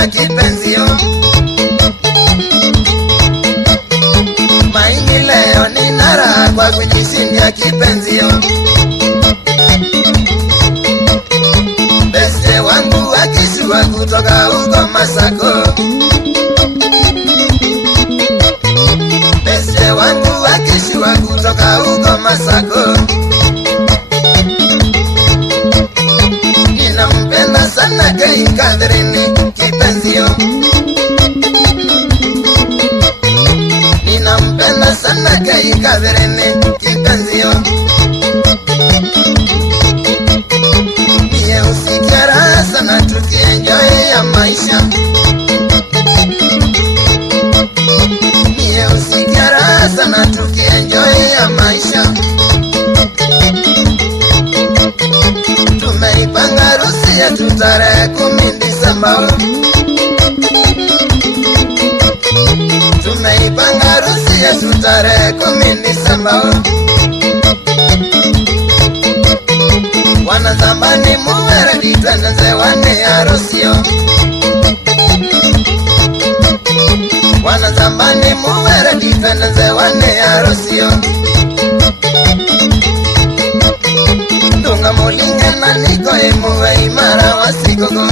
kunishindia kipenzio. Maini leo nina raha kwa kunishindia kipenzio. Beste wangu akishua kutoka huko Masako. Beste wangu akishua kutoka huko Masako. Ninampenda sana Kay Catherine kipenzio. Ninampenda sana Kay Catherine kipenzio. Niye usikia raha sana tukienjoy ya maisha. Niye usikia raha sana tukienjoy ya maisha. Tumeipanga harusi yetu tarehe 10 Disemba. Tumeipanga harusi yetu tarehe 10 Disemba. Wanazamani muwe ready tueneze wane harusio. Wanazamani muwe ready tueneze wane harusio. Dunga mulinge na niko imuwe imara wasigogo.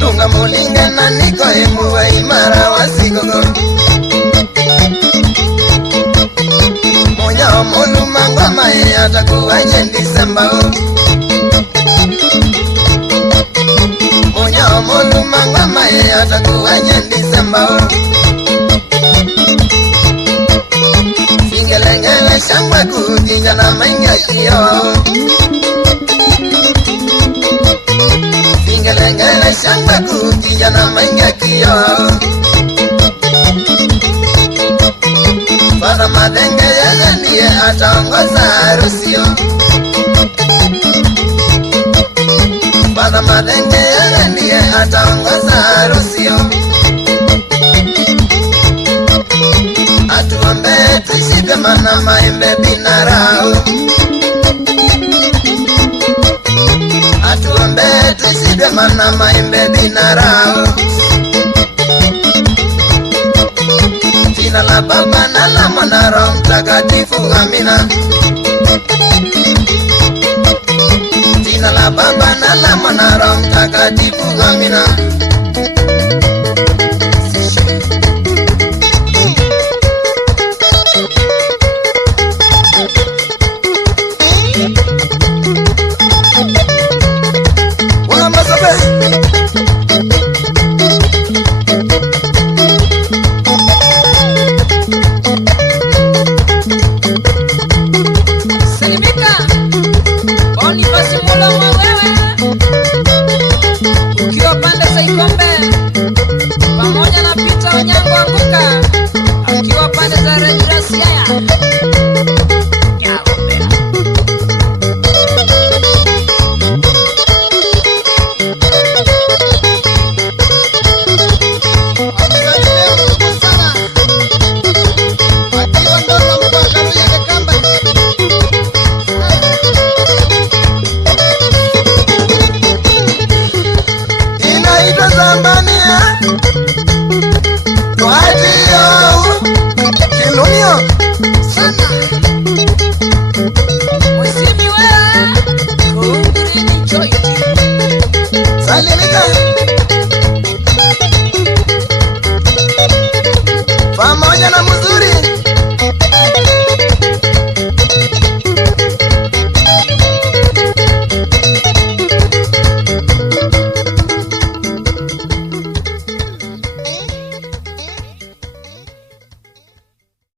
Dunga mulinge na niko imuwe imara wasigogo. Monya omolu mangwama atakuwa nye Disemba. Monya omolu mangwama atakuwa nye Disemba. Singelengele shangwe kukinga na mainga iyo. Singelengele shangwe kukinga na mainga iyo. Father Madenge yeye ndiye ataongoza harusio. Father Madenge yeye ndiye ataongoza harusio. Atuombe tuishi vyema na maembe binarau. Atuombe tuishi vyema na maembe binarau. Jina la Baba na la Mwana na Roho Mtakatifu, amina. Jina la Baba na la Mwana na Roho Mtakatifu, amina. Pamoja na Peter Onyango Anguka akiwa pande za Regracia. Inaitwa Zambania.